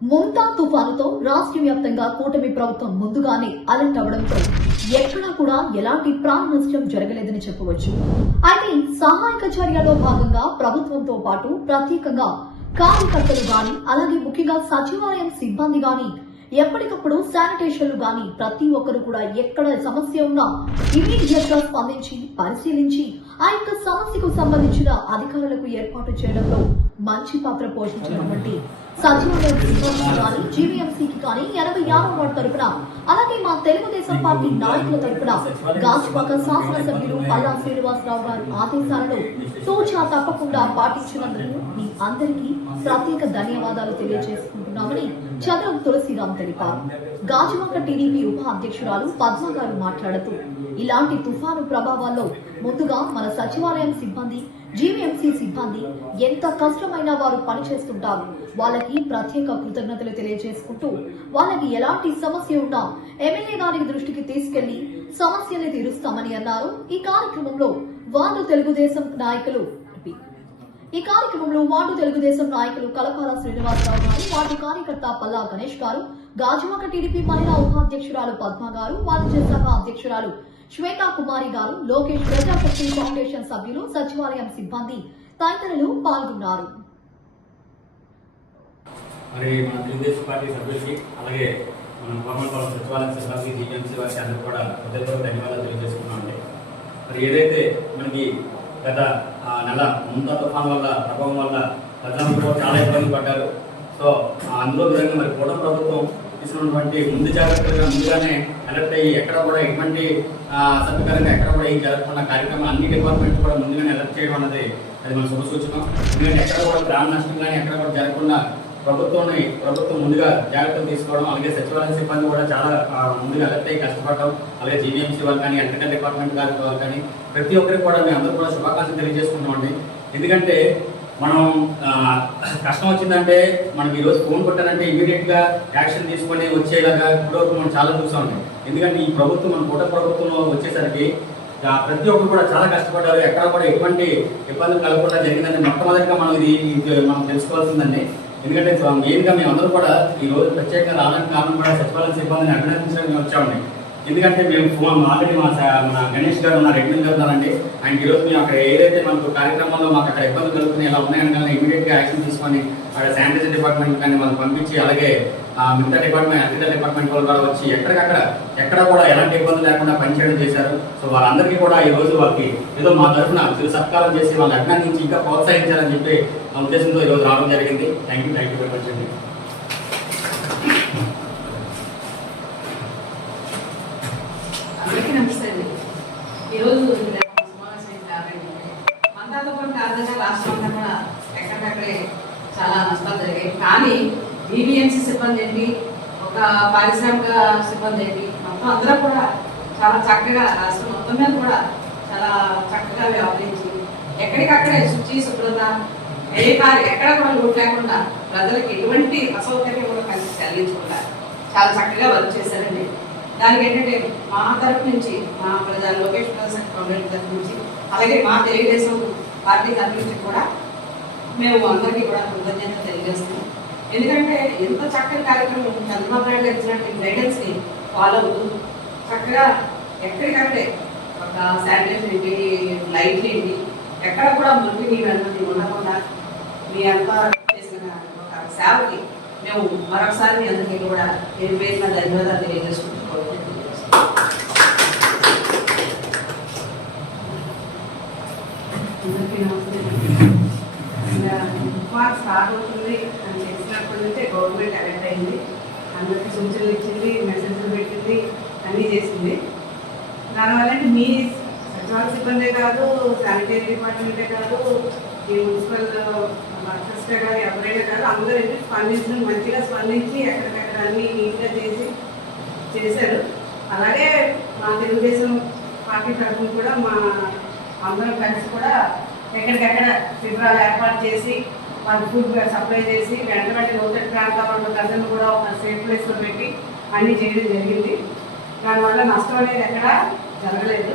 ముంతా తుఫానుతో రాష్ట్ర వ్యాప్తంగా కూటమి ప్రభుత్వం ముందుగానే అలర్ట్ అవడంతో ఎక్కడా కూడా ఎలాంటి ప్రాణ నష్టం జరగలేదని చెప్పవచ్చు. అయితే సహాయక చర్యలో భాగంగా ప్రభుత్వంతో పాటు ప్రత్యేకంగా కార్యకర్తలు గాని అలాగే ముఖ్యంగా సచివాలయం సిబ్బంది గాని ఎప్పటికప్పుడు శానిటేషన్లు గాని ప్రతి ఒక్కరు కూడా ఎక్కడ సమస్య ఉన్నా ఇమీడియట్గా స్పందించి పరిశీలించి ఆ యొక్క సమస్యకు సంబంధించిన అధికారులకు ఏర్పాటు చేయడంలో మంచి పాత్ర పోషించినటువంటి సచివాలయం సిబ్బంది కానీ జీవీఎంసీకి కానీ ఎనభై ఆరో వార్డు తరపున అలాగే మా తెలుగుదేశం పార్టీ నాయకుల తరపున గాజువాక శాసనసభ్యులు పల్లా శ్రీనివాసరావు గారి ఆదేశాలను తూచా తప్పకుండా పాటించినందుకు మీ అందరికీ ప్రత్యేక ధన్యవాదాలు తెలియజేసుకుంటున్నామని చంద్రం తులసిరామ్ తెలిపారు. గాజువాక టీడీపీ ఉప అధ్యక్షురాలు పద్మ గారు మాట్లాడుతూ ఇలాంటి తుఫాను ప్రభావాల్లో ముందుగా మన సచివాలయం సిబ్బంది జీవీఎంసీ సిబ్బంది ఎంత కష్టమైనా వారు పనిచేస్తుంటారు. వాళ్ళకి ప్రత్యేక కృతజ్ఞతలు తెలియజేసుకుంటూ వాళ్ళకి ఎలాంటి సమస్య ఉన్నా ఎమ్మెల్యే గారి దృష్టికి తీసుకెళ్ళి సమస్యని తీరుస్తామని అన్నారు. ఈ కార్యక్రమంలో వాళ్ళు తెలుగుదేశం నాయకులు ఈ కార్యక్రమంలో వార్డు తెలుగుదేశం నాయకులు కలపాల శ్రీనివాసరావు గారు వార్డు కార్యకర్త పల్లా గణేష్ గారు గాజువాక టీడీపీ మహిళా ఉపాధ్యక్షురాలు పద్మ గారు వాణిజ్య శాఖ అధ్యక్షురాలు శ్వేతా కుమారి గారు లోకేష్ ప్రజాశక్తి ఫౌండేషన్ సభ్యులు సచివాలయం సిబ్బంది తదితరులు పాల్గొన్నారు. మరి మన తెలుగుదేశం పార్టీ సభ్యులకి అలాగే మన కోమలపాలెం సచివాలయం సిబ్బంది డిఎంసీ వారికి అందరూ కూడా హృదయపూర్వక ధన్యవాదాలు తెలియజేసుకున్నామండి మరి ఏదైతే మనకి గత ఆ, నెల ముంతా తుఫాన్ వల్ల ప్రభావం వల్ల ప్రజలందరూ చాలా ఇబ్బంది పడ్డారు. సో అందులో విధంగా మరి కూడా ప్రభుత్వం తీసుకున్నటువంటి ముందు జాగ్రత్తగా ముందుగానే అలర్ట్ అయ్యి ఎక్కడ కూడా ఎటువంటి ఆ, అసభ్యకరంగా ఎక్కడ కూడా ఏం జరగకుండా కార్యక్రమం అన్ని డిపార్ట్మెంట్స్ కూడా ముందుగానే అలర్ట్ చేయడం అన్నది అది మన శుభ ఎందుకంటే ఎక్కడ కూడా గ్రామ నష్టం కానీ ఎక్కడ కూడా జరగకుండా ప్రభుత్వాన్ని ప్రభుత్వం ముందుగా జాగ్రత్తలు తీసుకోవడం అలాగే సచివాలయ సిబ్బంది కూడా చాలా ముందుగా అలర్ట్ అయ్యి కష్టపడడం అలాగే జీవీఎంసీ వాళ్ళు కానీ ఎలక్ట్రికల్ డిపార్ట్మెంట్ గారి వాళ్ళు కానీ ప్రతి ఒక్కరికి కూడా మేము అందరూ కూడా శుభాకాంక్షలు తెలియజేసుకుంటామండి ఎందుకంటే మనం కష్టం వచ్చిందంటే మనం ఈరోజు ఫోన్ కొట్టాలంటే ఇమీడియట్గా యాక్షన్ తీసుకొని వచ్చేలాగా ఇప్పుడు మనం చాలా చూస్తూ ఉన్నాం. ఎందుకంటే ఈ ప్రభుత్వం మన కూట ప్రభుత్వంలో వచ్చేసరికి ప్రతి ఒక్కరు కూడా చాలా కష్టపడ్డారు. ఎక్కడ కూడా ఎటువంటి ఇబ్బందులు కలగకుండా జరిగిందని మొట్టమొదటిగా మనం ఇది మనం తెలుసుకోవాల్సిందండి. ఎందుకంటే మెయిన్గా మేము అందరూ కూడా ఈ రోజు ప్రత్యేకంగా రావడానికి కారణం కూడా సచివాలయ సిబ్బందిని అభినందించడానికి వచ్చామండి. ఎందుకంటే మేము ఫోన్ ఆల్రెడీ మా మన గణేష్ గారు ఉన్నారు రెడ్డి గారు ఉన్నారండి. ఆయన ఈరోజు మేము అక్కడ ఏదైతే మనకు కార్యక్రమంలో మాకు అక్కడ ఇబ్బందులు కలుగుతున్నాయి ఇలా ఉన్నాయని కానీ ఇమీడియట్గా యాక్షన్ తీసుకొని అక్కడ శానిటైజర్ డిపార్ట్మెంట్ కానీ మనం పంపించి అలాగే మిగతా డిపార్ట్మెంట్ అగ్రికల్చర్ డిపార్ట్మెంట్ వాళ్ళు కూడా వచ్చి ఎక్కడికక్కడ ఎక్కడ కూడా ఎలాంటి ఇబ్బంది లేకుండా పనిచేయడం చేశారు. సో వాళ్ళందరికీ కూడా ఈ రోజు వాళ్ళకి ఏదో మా తరఫున చిరు సత్కారం చేసి వాళ్ళని అభినందించి ఇంకా ప్రోత్సహించాలని చెప్పి మా ఉద్దేశంతో ఈరోజు రావడం జరిగింది. Thank you thank you very much అండి అందరికీ నమస్తే అండి ఈరోజు సమావేశం కారణం మందాతో పాటు కారణంగా రాష్ట్రం అంతా కూడా ఎక్కడికక్కడే చాలా నష్టాలు జరిగాయి కానీ బీబీఎంసీ సిబ్బంది ఏంటి ఒక పారిశ్రామిక సిబ్బంది అయితే మొత్తం అందరూ కూడా చాలా చక్కగా రాష్ట్రం మొత్తం మీద కూడా చాలా చక్కగా వ్యవహరించి ఎక్కడికక్కడే శుచి శుభ్రత ఏ కార్య ఎక్కడ కూడా లోటు లేకుండా ప్రజలకు ఎటువంటి అసౌకర్యం కూడా కలిసి కలిగించకుండా చాలా చక్కగా వర్క్ చేశారండి. దానికి ఏంటంటే మా తరపు నుంచి మా ప్రజా లోకేష్ ప్రజా ఫౌండేషన్ తరపు నుంచి అలాగే మా తెలుగుదేశం పార్టీ తరపు నుంచి కూడా మేము అందరికీ కూడా కృతజ్ఞత తెలియజేస్తున్నాం. ఎందుకంటే ఎంత చక్కని కార్యక్రమం చంద్రబాబు నాయుడు గారు ఇచ్చినట్టు గైడెన్స్ని ఫాలో అవుతూ చక్కగా ఎక్కడికంటే ఒక శానిటేషన్ ఏంటి లైట్లు ఏంటి ఎక్కడ కూడా మురికి నీళ్ళు అన్నది ఉండకుండా మీ అంతా చేసిన ఒక సేవకి మేము మరొకసారి మీ అందరికీ కూడా పేరు పేరున ధన్యవాదాలు తెలియజేసుకుంటూ తెలియజేస్తున్నాం అందరికీ నమస్తే ఇలా తుఫాన్ స్టార్ట్ అవుతుంది అని తెలిసినప్పటి నుంచే గవర్నమెంట్ అలర్ట్ అయింది అందరికీ సూచనలు ఇచ్చింది మెసేజ్లు పెట్టింది అన్నీ చేసింది దానివల్ల అంటే మీ సచివాలయ సిబ్బందే కాదు శానిటరీ డిపార్ట్మెంటే కాదు ఈ మున్సిపల్ వర్కర్స్గా కాదు ఎవరైనా కాదు అందరూ ఏంటి స్పందించడం మంచిగా స్పందించి ఎక్కడికక్కడ అన్ని నీట్గా చేసి చేశారు. అలాగే మా తెలుగుదేశం పార్టీ తరఫున కూడా మా అందరం కలిసి కూడా ఎక్కడికెక్కడ శిబిరాలు ఏర్పాటు చేసి వాళ్ళు ఫుడ్ సప్లై చేసి వెంట వెంట లోతట్టు ప్రాంతాల్లో ప్రజలను కూడా ఒక సేఫ్ ప్లేస్లో పెట్టి అన్నీ చేయడం జరిగింది. దానివల్ల నష్టం అనేది ఎక్కడ జరగలేదు.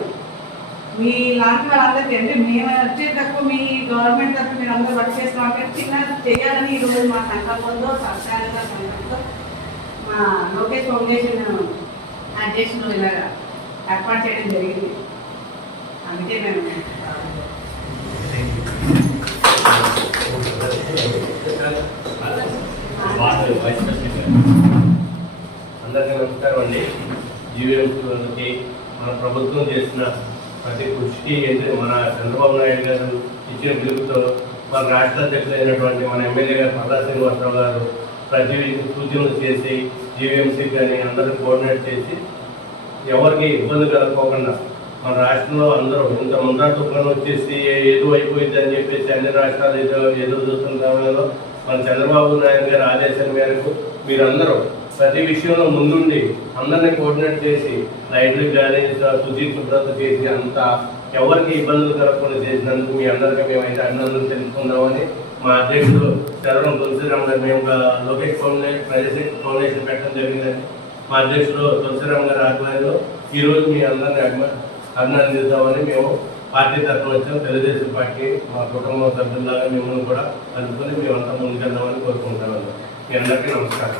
మీ లాంటి వాళ్ళందరికీ అంటే మేము వచ్చే తక్కువ మీ గవర్నమెంట్ తరఫు మీరు అందరూ వర్క్ చేస్తున్నాం అంటే చిన్న చేయాలని ఈరోజు మా సంకల్పంతో సత్యానంద సంకల్పంతో మా లోకేష్ ఫౌండేషన్ అధ్యక్షులు ఇలా ఏర్పాటు చేయడం జరిగింది. అందుకే మేము అందరికీ నమస్కారం అండి. జీవీఎంసీకి మన ప్రభుత్వం చేసిన ప్రతి కృషికి అయితే మన చంద్రబాబు నాయుడు గారు ఇచ్చిన పిలుపుతో మన రాష్ట్ర అధ్యక్షులు అయినటువంటి మన ఎమ్మెల్యే గారు పల్లా శ్రీనివాసరావు గారు ప్రతి సూచనలు చేసి జీవీఎంసీ కానీ అందరూ కోఆర్డినేట్ చేసి ఎవరికి ఇబ్బంది కలగకోకుండా మన రాష్ట్రంలో అందరూ ఇంత ముందర తుఫాను వచ్చేసి ఏదో అయిపోయింది అని చెప్పేసి అన్ని రాష్ట్రాలు ఏదో ఏదో చూస్తున్న సమయంలో మన చంద్రబాబు నాయుడు గారి ఆదేశం మేరకు మీరందరూ ప్రతి విషయంలో ముందుండి అందరినీ కోఆర్డినేట్ చేసి లైబ్రరీ కానీ శుచి శుభ్రత చేసి అంతా ఎవరికి ఇబ్బందులు కలగకుండా చేసినందుకు మీ అందరికీ మేమైతే అభినందనలు తెలుసుకుందామని మా అధ్యక్షుడు శరణం తులసిరామ్ గారు మేము లోకేష్ ఫౌండేషన్ ప్రెసిడెంట్ ఫౌండేషన్ పెట్టడం జరిగిందని మా అధ్యక్షుడు తులసిరామ్ గారి ఆధ్వర్యంలో ఈరోజు మీ అందరిని అభిమా అభినందిద్దామని మేము పార్టీ తరఫున వచ్చాం. తెలుగుదేశం పార్టీ మా కుటుంబ సభ్యులాగా మిమ్మల్ని కూడా కలుపుకొని మేమంతా ముందుకెళ్దామని కోరుకుంటామని మీ అందరికీ నమస్కారం.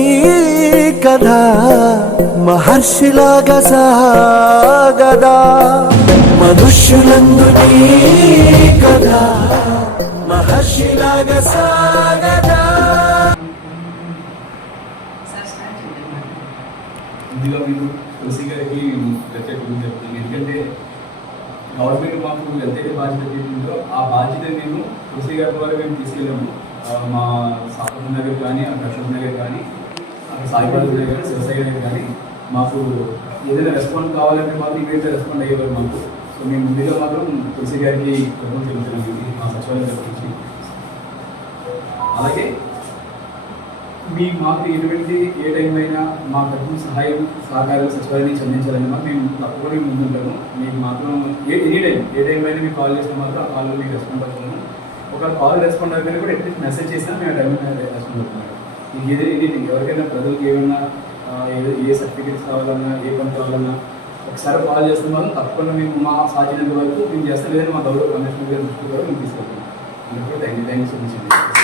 మహర్షిలాగా సాగదా. మనుష్యులందు నీ మహర్షిలాగా సాగదా. ముందుగా మీరు తులసి గారికి ప్రత్యేక గురించి చెప్తున్నాను. ఎందుకంటే గవర్నమెంట్ మాకు ఎంతైతే బాధ్యత చెప్పిందో ఆ బాధ్యత మేము తులసి గారి ద్వారా మేము తీసుకెళ్ళాము. మా సాపం నగర్ కానీ ఆ దక్షిణ నగర్ కానీ అక్కడ సాయిబాబు దగ్గర కానీ శివసాయి దగ్గర కానీ మాకు ఏదైనా రెస్పాండ్ కావాలంటే మాత్రం ఇవైతే రెస్పాండ్ అయ్యేవారు మాకు. సో మేము ముందుగా మాత్రం తులసి గారికి కృతజ్ఞతలు తెలుపుతున్నాం మా సచివాలయం గురించి అలాగే మీ మాకు ఎటువంటి ఏ టైం అయినా మా తరఫున సహాయం సహకారం సచివాలయం నుంచి అందించాలని మాకు మేము తప్పకుండా మేము ముందుంటాము. మీకు మాత్రం ఏ ఎనీ టైం ఏ టైం అయినా మీకు కాల్ చేసినా మాత్రం ఆ కాల్లో మీకు రెస్పాండ్ అవుతున్నాము ఒక కాల్ రెస్పాండ్ అయిపోయినా కూడా ఎట్లీస్ట్ మెసేజ్ చేసినా మేము టైం రెస్పాండ్ అవుతున్నాము ఇది ఎవరికైనా ప్రజలకు ఏమైనా ఏ సర్టిఫికేట్స్ కావాలన్నా ఏ పని కావాలన్నా ఒకసారి కాల్ చేస్తే వాళ్ళు తప్పకుండా మేము మా సాధ్యమైన వరకు మేము చేస్తలేదని మా గౌరవ కమిషనర్ గారు దృష్టి ద్వారా మేము తీసుకెళ్తాం అందుకే thank you thank you so much అండి.